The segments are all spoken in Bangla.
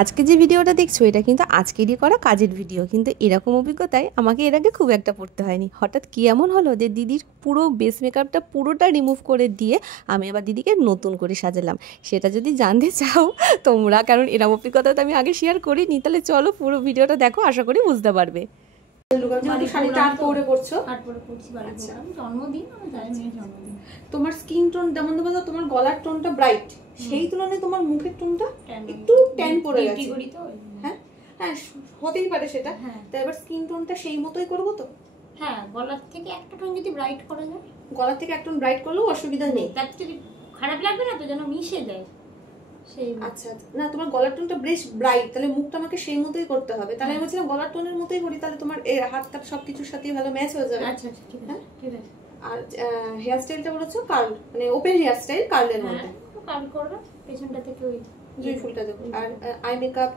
আজকে যে ভিডিওটা দেখছো এটা কিন্তু আজকেরই করা কাজের ভিডিও, কিন্তু এরকম অভিজ্ঞতায় আমাকে এর আগে খুব একটা পড়তে হয়নি। হঠাৎ কি এমন হলো যে দিদির পুরো বেস মেকআপটা পুরোটা রিমুভ করে দিয়ে আমি আবার দিদিকে নতুন করে সাজালাম। সেটা যদি জানতে চাও তোমরা, কারণ এরকম অভিজ্ঞতা তো আমি আগে শেয়ার করিনি, তাহলে চলো পুরো ভিডিওটা দেখো, আশা করি বুঝতে পারবে। তোমার স্কিন টোন যেমন তোমার গলার টোনটা ব্রাইট, সেই তুলনায় তোমার মুখের টোনটা একটু ট্যান পড়ে গেছে। হ্যাঁ হ্যাঁ, হতেই পারে সেটা। তো এবার স্কিন টোনটা সেই মতোই করবো তো। হ্যাঁ, গলার থেকে একটা টোন যদি ব্রাইট করা যায়, গলার থেকে একটা টোন ব্রাইট করলেও অসুবিধা নেই, তার যদি খারাপ লাগবে না তো, যেন মিশে যায় সেই। আচ্ছা না, তোমার গলার টোনটা বেশ ব্রাইট, তাহলে মুখটা আমাকে সেই মতোই করতে হবে। তাহলে আমি বলছিলাম গলার টোনের মতোই করি, তাহলে তোমার এই হাতটা সবকিছুর সাথেই ভালো ম্যাচ হয়ে যাবে। আচ্ছা ঠিক আছে, ঠিক আছে। আর হেয়ার স্টাইলটা বলেছো কার্ল, মানে ওপেন হেয়ার স্টাইল, কার্লের মধ্যে কার্ল করবে পেছনটা থেকে ওই জুই ফুলটা দেবো। আর আই মেকআপ,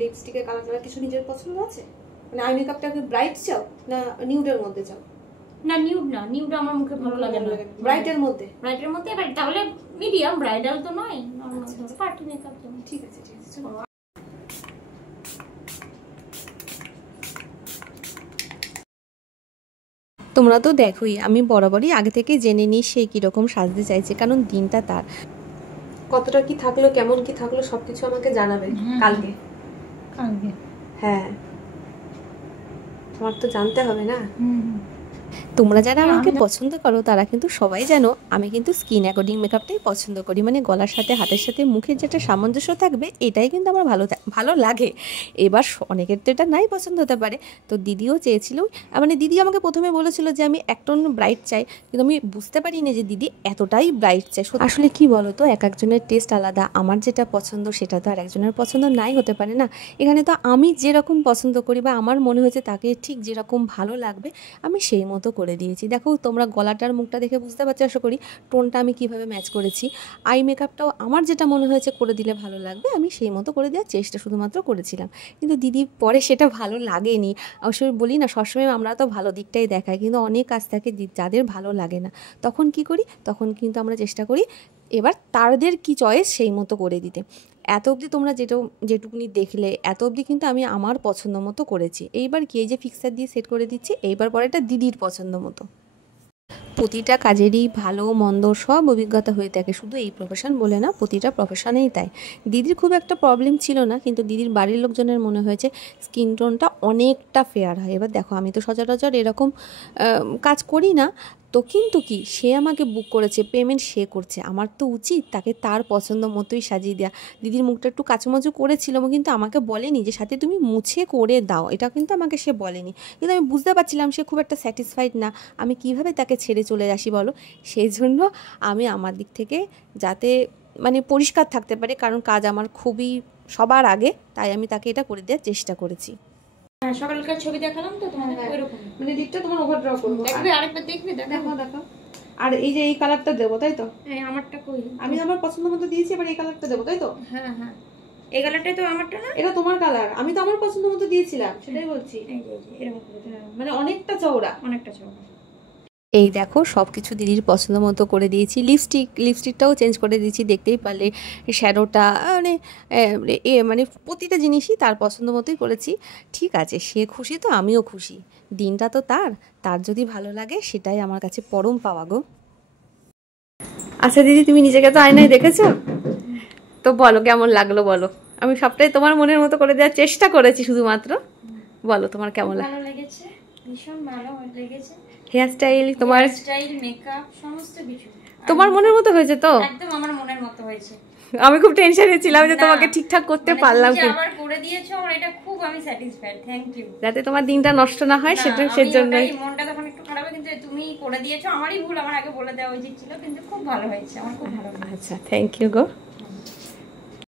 লিপস্টিকের কালার কিছু নিজের পছন্দ আছে? মানে আই মেকআপটা কি ব্রাইট চাও না নিউডের মধ্যে চাও? না নিউড না, নিউড আমার মুখে ভালো লাগে না। ব্রাইটের মধ্যে? ব্রাইটের মধ্যে, এবার তাহলে মিডিয়াম, ব্রাইডাল তো নয়, নরমাল পার্টি মেকআপ। ঠিক আছে ঠিক আছে। তোমরা তো দেখোই আমি বরাবরই আগে থেকে জেনে নিই সে কীরকম সাজতে চাইছে, কারণ দিনটা তার। কতটা কি থাকলো, কেমন কি থাকলো, সবকিছু আমাকে জানাবে কালকে। কালকে? হ্যাঁ, তোমার তো জানতে হবে না। তোমরা যারা আমাকে পছন্দ করো তারা কিন্তু সবাই জানো আমি কিন্তু স্কিন অ্যাকর্ডিং মেকআপটাই পছন্দ করি। মানে গলার সাথে হাতের সাথে মুখের যেটা সামঞ্জস্য থাকবে এটাই কিন্তু আমার ভালো লাগে। এবার অনেকের তো এটা নাই পছন্দ হতে পারে, তো দিদিও চেয়েছিল, মানে দিদি আমাকে প্রথমে বলেছিল যে আমি এক টোন ব্রাইট চাই, কিন্তু আমি বুঝতে পারিনি যে দিদি এতটাই ব্রাইট চাই। আসলে কি বলো তো, এক একজনের টেস্ট আলাদা, আমার যেটা পছন্দ সেটা তো আর একজনের পছন্দ নাই হতে পারে না। এখানে তো আমি যেরকম পছন্দ করি বা আমার মনে হয়েছে তাকে ঠিক যেরকম ভালো লাগবে আমি সেই মতো করে দিয়েছি। দেখো তোমরা গলাটার মুখটা দেখে বুঝতে পারছো আশা করি টোনটা আমি কিভাবে ম্যাচ করেছি। আই মেকআপটাও আমার যেটা মনে হয়েছে করে দিলে ভালো লাগবে আমি সেই মতো করে দেওয়ার চেষ্টা শুধুমাত্র করেছিলাম, কিন্তু দিদি পরে সেটা ভালো লাগেনি। অবশ্যই বলি না সবসময় আমরা তো ভালো দিকটাই দেখাই, কিন্তু অনেক কাজ থাকে যাদের ভালো লাগে না, তখন কি করি, তখন কিন্তু আমরা চেষ্টা করি এবার তাদের কি চয়েস সেই মতো করে দিতে। এত অবধি তোমরা যেটুকুনি দেখলে এত অবধি কিন্তু আমি আমার পছন্দ মতো করেছি। এইবার কি এই যে ফিক্সার দিয়ে সেট করে দিচ্ছি, এইবার পরেটা দিদির পছন্দ মতো। প্রতিটা কাজেরই ভালো মন্দ সব অভিজ্ঞতা হয়ে থাকে, শুধু এই প্রফেশন বলে না, প্রতিটা প্রফেশনেই তাই। দিদির খুব একটা প্রবলেম ছিল না, কিন্তু দিদির বাড়ির লোকজনের মনে হয়েছে স্কিন টোনটা অনেকটা ফেয়ার হয়। এবার দেখো আমি তো সচরাচর এরকম কাজ করি না, তো কিন্তু কি সে আমাকে বুক করেছে, পেমেন্ট সে করছে, আমার তো উচিত তাকে তার পছন্দ মতোই সাজিয়ে দেওয়া। দিদির মুখটা একটু কাচুমাচু করেছিল, কিন্তু আমাকে বলেনি যে সাথে তুমি মুছে করে দাও, এটা কিন্তু আমাকে সে বলেনি। কিন্তু আমি বুঝতে পারছিলাম সে খুব একটা স্যাটিসফাইড না, আমি কিভাবে তাকে ছেড়ে চলে আসি বলো। সেই জন্য আমি আমার দিক থেকে যাতে মানে পরিষ্কার থাকতে পারে, কারণ কাজ আমার খুবই সবার আগে, তাই আমি তাকে এটা করে দেওয়ার চেষ্টা করেছি। সকালকার ছবি দেখালাম তো তোমাদের, এরকম মানে লিপটা তোমার ওভার ড্র করব, দেখবে আরেকবার দেখবে, দেখো। আর এই যে এই কালারটা দেবো তাই তো? হ্যাঁ, আমারটা কই, আমি আমার পছন্দ মতো দিয়েছি, এবার এই কালারটা দেবো তাই তো? হ্যাঁ হ্যাঁ, এই কালারটাই তো আমারটা না, এটা তোমার কালার, আমি তো আমার পছন্দ মতো দিয়েছিলাম, সেটাই বলছি। এই যে এরকম মানে অনেকটা চওড়া, অনেকটা চওড়া। এই দেখো সব কিছু দিদির পছন্দ মতো করে দিয়েছি। লিপস্টিকটাও চেঞ্জ করে দিয়েছি, দেখতেই পারলে শ্যাডোটা, মানে প্রতিটা জিনিসই তার পছন্দ মতোই করেছি। ঠিক আছে, সে খুশি তো আমিও খুশি, দিনটা তো তার যদি ভালো লাগে সেটাই আমার কাছে পরম পাওয়া গো। আচ্ছা দিদি, তুমি নিজেকে তো আয়নায় দেখেছো তো, বলো কেমন লাগলো বলো। আমি সবটাই তোমার মনের মতো করে দেওয়ার চেষ্টা করেছি শুধুমাত্র, বলো তোমার কেমন লেগেছে? ভীষণ ভালো লেগেছে। হেয়ার স্টাইল, তোমার স্টাইল, মেকআপ সমস্ত কিছু তোমার মনের মতো হয়েছে তো? একদম আমার মনের মতো হয়েছে। আমি খুব টেনশনে ছিলাম যে তোমাকে ঠিকঠাক করতে পারলাম কি। আবার করে দিয়েছো, আমার এটা খুব আমি স্যাটিসফাইড, থ্যাংক ইউ। যাতে তোমার দিনটা নষ্ট না হয় সেজন্যই। মনটা তখন একটু খারাপ, কিন্তু তুমি করে দিয়েছো, আমারই ভুল, আমার আগে বলে দেওয়া উচিত ছিল, কিন্তু খুব ভালো হয়েছে, আমার খুব ভালো। আচ্ছা, থ্যাংক ইউ গো।